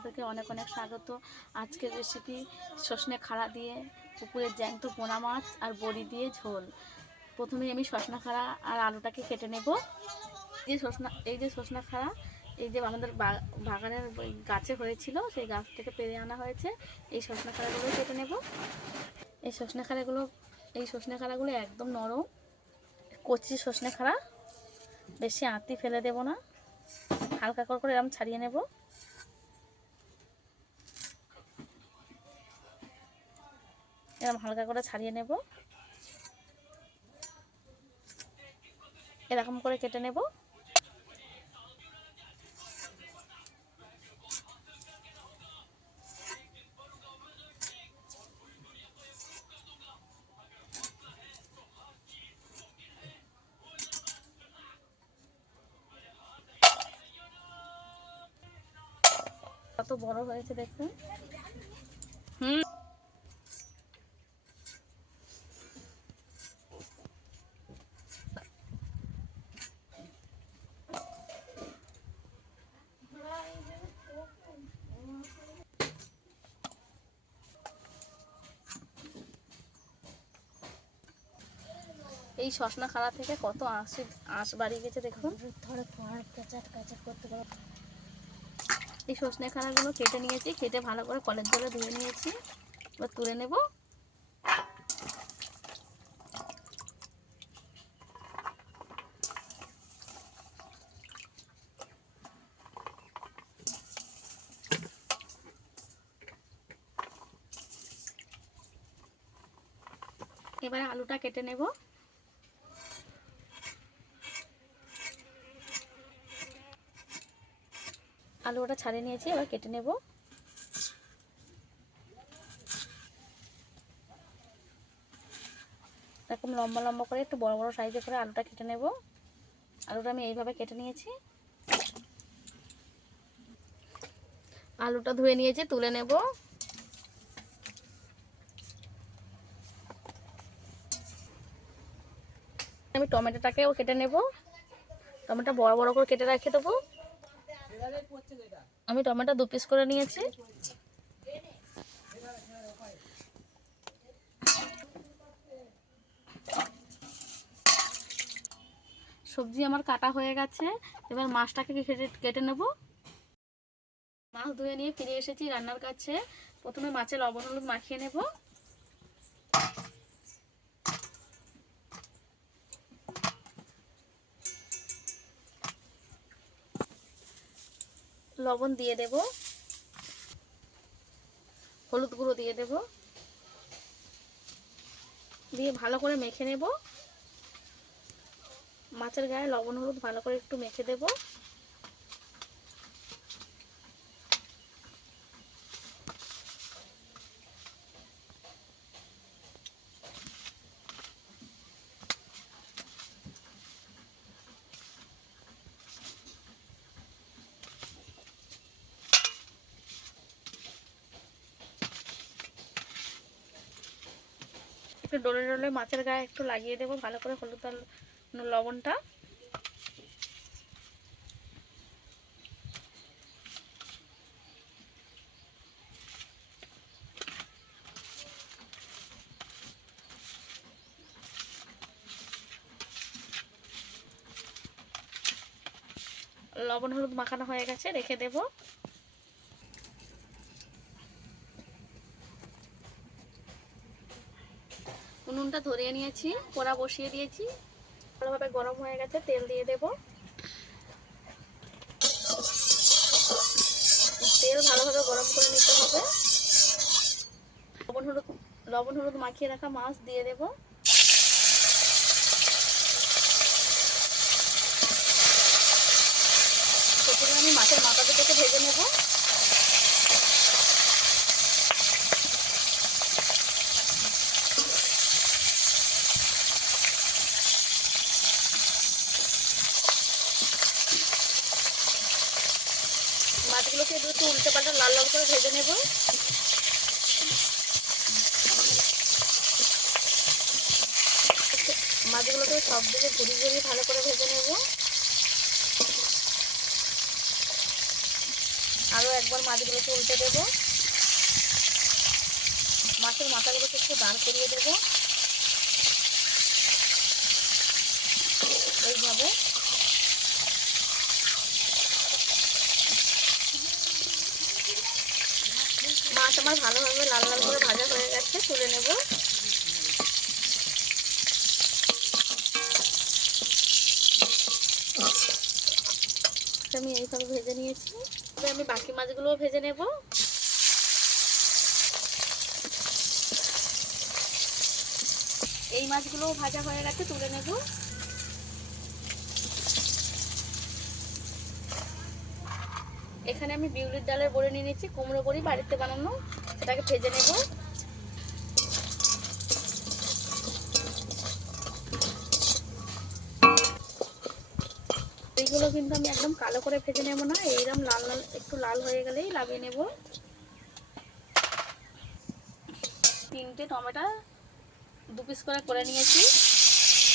আপনাদেরকে অনেক অনেক স্বাগত। আজকের রেসিপি সজনে খাড়া দিয়ে পুকুরের জ্যান্ত পোনা মাছ আর বড়ি দিয়ে ঝোল। প্রথমে আমি সজনা খাড়া আর আলুটাকে কেটে নেব। এই যে সজনা খাড়া, এই যে আমাদের বাগানের গাছে হয়েছিল, সেই গাছ থেকে পেরে আনা হয়েছে। এই সজনা খাড়াগুলো কেটে নেব। এই সজনে খাড়াগুলো একদম নরম, কচি সজনে খাড়া, বেশি আঁতি ফেলে দেব না, হালকা করে এরকম ছাড়িয়ে নেব। এরকম হালকা করে ছাড়িয়ে নেব, এরকম করে কেটে নেব। কত বড় হয়েছে দেখুন। এই সজনা খাড়া থেকে কত আঁশ বাড়িয়ে গেছে দেখুন। এই সজনে খাড়াগুলো কেটে নিয়েছি, কেটে ভালো করে কলের জলে ধুয়ে নিয়েছি। এবার তুলে নেব। এবারে আলুটা কেটে নেব। আলুটা ছাড়িয়ে নিয়েছি, এবার কেটে নেব। এরকম লম্বা লম্বা করে, একটু বড় বড় সাইজে করে আলুটা কেটে নেব। আলুটা আমি এইভাবে কেটে নিয়েছি। আলুটা ধুয়ে নিয়েছি, তুলে নেব। আমি টমেটোটাকেও কেটে নেব। টমেটো বড় বড় করে কেটে রেখে দেবো। আমি টমেটো 2 পিস করে নিয়েছি। সবজি আমার কাটা হয়ে গেছে, এবার মাছটাকে কেটে নেব। মাছ ধুয়ে নিয়ে ফিরে এসেছি রান্নার কাছে। প্রথমে মাছে লবণ হলুদ মাখিয়ে নেব। লবণ দিয়ে দেব, হলুদ গুঁড়ো দিয়ে দেব, দিয়ে ভালো করে মেখে নেব। মাছের গায়ে লবণ হলুদ ভালো করে একটু মেখে দেব। একটু ডলে ডলে মাছের গায়ে একটু লাগিয়ে দেব ভালো করে হলুদ আর লবণটা। লবণ হলুদ মাখানো হয়ে গেছে, রেখে দেব। উনুনটা ধরিয়ে নিয়েছি, কড়া বসিয়ে দিয়েছি, ভালোভাবে গরম হয়ে গেছে। তেল দিয়ে দেব। তেল ভালোভাবে গরম করে নিতে হবে। লবণ হলুদ মাখিয়ে রাখা মাছ দিয়ে দেব। প্রথমে আমি মাছের মাথা দুটোকে ভেজে নেব। মাছগুলোকে একটু উল্টে পাল্টে লাল লাল করে ভেজে নেব। মাছগুলোকে সব দিকে ঘুরিয়ে ভালো করে ভেজে নেব। আরও একবার মাছগুলোকে উল্টে দেবো। মাছের মাথাগুলোকে একটু দাঁড় করিয়ে দেবো এইভাবে। মাছ আমার ভালোভাবে লাল লাল করে ভাজা হয়ে গেছে, তুলে নেব। আমি এইভাবে ভেজে নিয়েছি। তবে আমি বাকি মাছগুলোও ভেজে নেব। এই মাছগুলোও ভাজা হয়ে গেছে, তুলে নেব। এখানে আমি বিউলির ডালের বড়ি নিয়ে নিয়েছি, কুমড়ো বড়ি বাড়িতে বানানো, সেটাকে ভেজে নেব। এইগুলো কিন্তু আমি একদম কালো করে ভেজে নেব না, এইরকম লাল লাল একটু লাল হয়ে গেলেই নামিয়ে নেব। 3টে টমেটো 2 পিস করে নিয়েছি,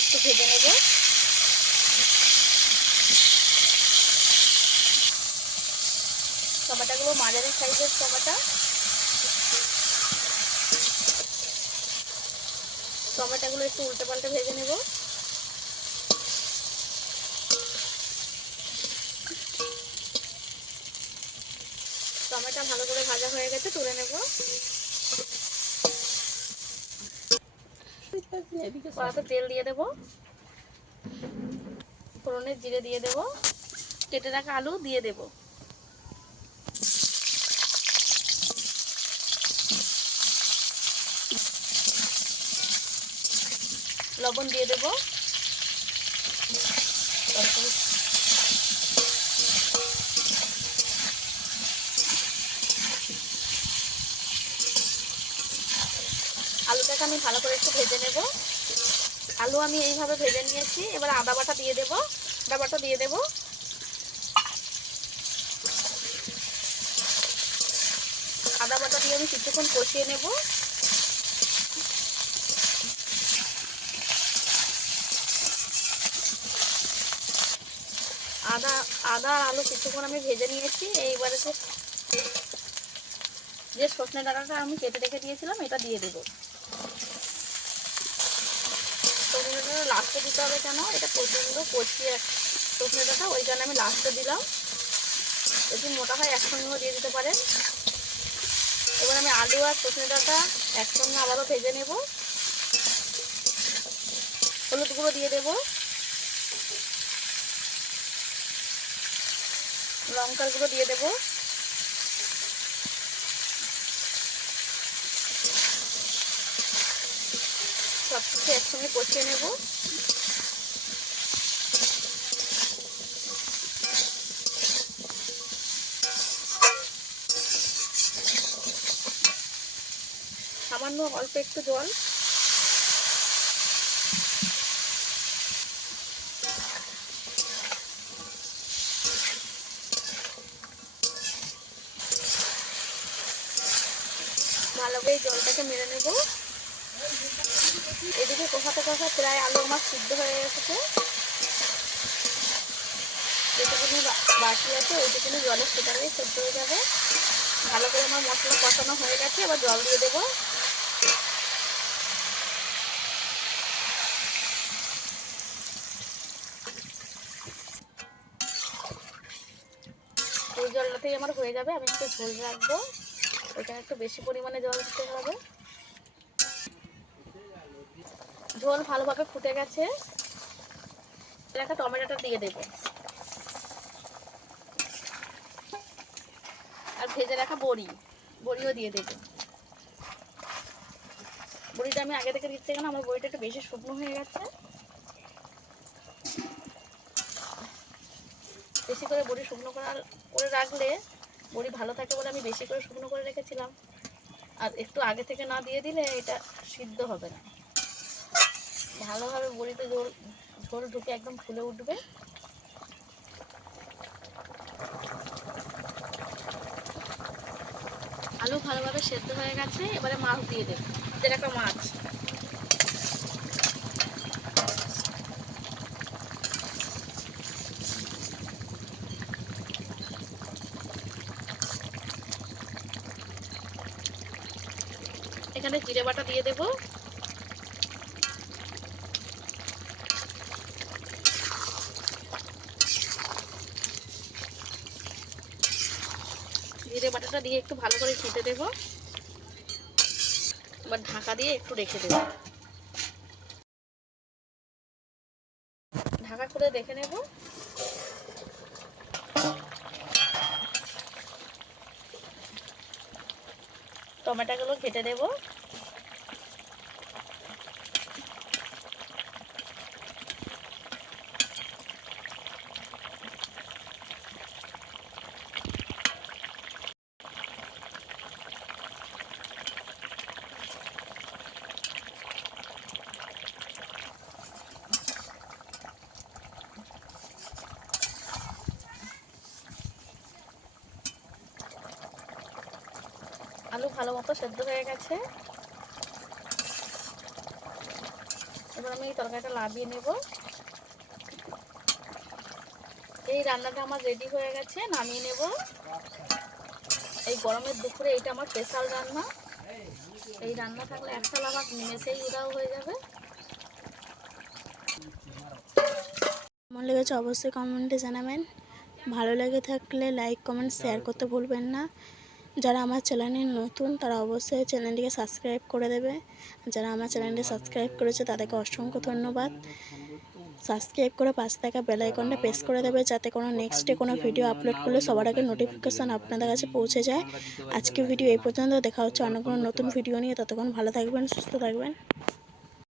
একটু ভেজে নেব। টমেটোগুলো মাঝারি সাইজের টমেটো। টমেটোগুলো একটু উল্টে পাল্টে ভেজে নেব। টমেটো ভালো করে ভাজা হয়ে গেছে, তুলে নেব। কড়াতে তেল দিয়ে দেব, ফোড়নে জিরে দিয়ে দেব, কেটে রাখা আলু দিয়ে দেব, লবণ দিয়ে দেব। আলুটাকে আমি ভালো করে একটু ভেজে নেব। আলু আমি এইভাবে ভেজে নিয়েছি। এবার আদা বাটা দিয়ে দেব, আদা বাটা দিয়ে দেব। আদা বাটা দিয়ে আমি কিছুক্ষণ কষিয়ে নেব। আদা আর আলু কিছুক্ষণ আমি ভেজে নিয়েছি। এইবারে যে সজনে ডাঁটাটা আমি কেটে রেখে দিয়েছিলাম এটা দিয়ে দেব। সজনে ডাঁটা লাস্টে দিতে হবে, কেন এটা প্রচণ্ড কচিয়ে সজনে ডাঁটা, ওই জন্য আমি লাস্টে দিলাম। যদি মোটা হয় একসঙ্গেও দিয়ে দিতে পারেন। এবার আমি আলু আর সজনে ডাঁটা একসঙ্গে আবারও ভেজে নেব। হলুদ গুঁড়ো দিয়ে দেব, লঙ্কার গুঁড়ো দিয়ে দেব, সব কিছু একসঙ্গে কষিয়ে নেব। সামান্য অল্প একটু জল, ভালো করে জলটাকে মেরে নেব। এদিকে কষাতে কষা প্রায় আলু আমার সিদ্ধ হয়ে গেছে। যেটুকুনি বাকি আছে ওইটুকুনি জলে ফোটালেই সেদ্ধ হয়ে যাবে। ভালো করে আমার মশলা কষানো হয়ে গেছে, এবার জল দিয়ে দেবো। ওই জলটাতেই আমার হয়ে যাবে। আমি একটু ঝোল রাখবো, ওইখানে একটু বেশি পরিমাণে জল দিতে হবে। ঝোল ভালোভাবে ফুটে গেছে, রাখা টমেটোটা দিয়ে দেবো আর ভেজে রাখা বড়িও দিয়ে দেবো। বড়িটা আমি আগে থেকে দিচ্ছি, কেন আমার বড়িটা একটু বেশি শুকনো হয়ে গেছে। বেশি করে বড়ি শুকনো করে রাখলে বড়ি ভালো থাকে বলে আমি বেশি করে শুকনো করে রেখেছিলাম। আর একটু আগে থেকে না দিয়ে দিলে এটা সিদ্ধ হবে না। ভালোভাবে বড়িতে ঝোল ঢুকে একদম ফুলে উঠবে। আলু ভালোভাবে সেদ্ধ হয়ে গেছে, এবারে মাছ দিয়ে দেব। যেরকম মাছ এখানে জিরে বাটা দিয়ে দেব, জিরে বাটাটা দিয়ে একটু ভালো করে খেতে দেব। এবার ঢাকা দিয়ে একটু রেখে দেব। ঢাকা খুলে দেখে নেব। টমেটোগুলো কেটে দেব। আলু ভালো মতো সেদ্ধ হয়ে গেছে। এবার আমি এই তরকারিটা নামিয়ে নেব। এই রান্নাটা আমার রেডি হয়ে গেছে, নামিয়ে নেব। এই গরমের দুপুরে এইটা আমার স্পেশাল রান্না। এই রান্না থাকলে একটা লাভার নিমেষেই উধাও হয়ে যাবে। কেমন লেগেছে অবশ্যই কমেন্টে জানাবেন। ভালো লেগে থাকলে লাইক কমেন্ট শেয়ার করতে ভুলবেন না। যারা আমার চ্যানেলে নতুন তারা অবশ্যই চ্যানেলটিকে সাবস্ক্রাইব করে দেবে। যারা আমার চ্যানেলটি সাবস্ক্রাইব করেছে তাদেরকে অসংখ্য ধন্যবাদ। সাবস্ক্রাইব করে পাশে থাকা বেল আইকনটা প্রেস করে দেবে, যাতে কোনো নেক্সটে কোনো ভিডিও আপলোড করলে সবার আগে নোটিফিকেশান আপনাদের কাছে পৌঁছে যায়। আজকে ভিডিও এই পর্যন্ত, দেখা হচ্ছে অন্য কোনো নতুন ভিডিও নিয়ে। ততক্ষণ ভালো থাকবেন, সুস্থ থাকবেন।